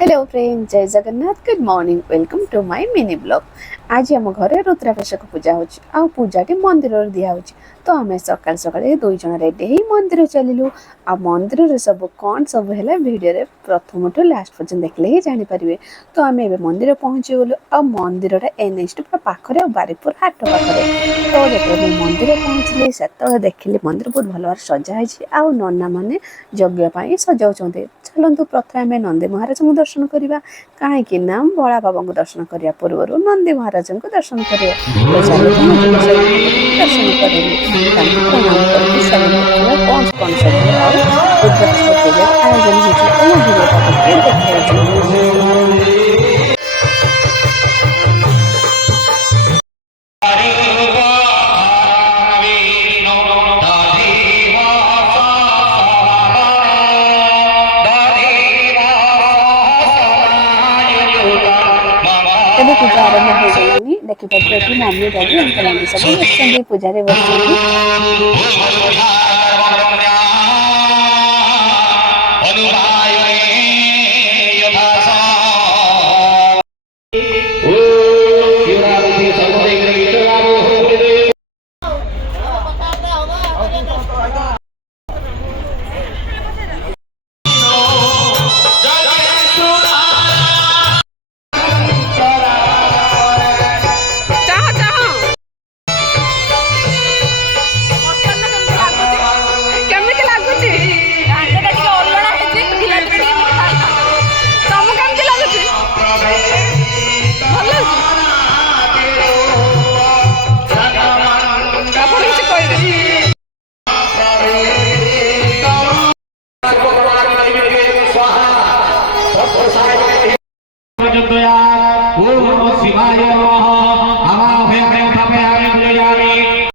Hello friend, जय Jagannath. Good morning, welcome to my mini blog. आज आम घर रुद्राभिषेक पूजा हो पूजा टी मंदिर दिया हो तो आम सकाल सकाल दुई जन रेडी ही मंदिर चलू। आ मंदिर सब कौन सब है वीडियो रे प्रथम ठू लास्ट पर्यटन देखले ही जानीपारे। तो आम ए मंदिर पहुँची गलु। आ मंदिर एनएच पूरा पाखे बारिपुर हाट पाखे। तो जो मंदिर पहुँचली से देखिली मंदिर बहुत भल भाव सजाई आ नना मैंने यज्ञ सजाऊँ। चलतु प्रथम आम नंदी महाराज को दर्शन करवा कहीं बड़ा बाबा को दर्शन करने पूर्व नंदी महाराज को दर्शन करवा। तो दर्शन प्रणाम कर कौन कौन सब रुद्राभिषेक पूजा आयोजन होता देखा। ଏବେ ପୂଜା ଆରମ୍ଭ ହୋଇଗଲାଣି। ଦେଖିପାରୁଥିବେ ଏଠି ମମି ଡାଡି ଅଙ୍କଲ ଆଣ୍ଟି ସବୁ ବସିଛନ୍ତି ପୂଜାରେ ବସିଛନ୍ତି।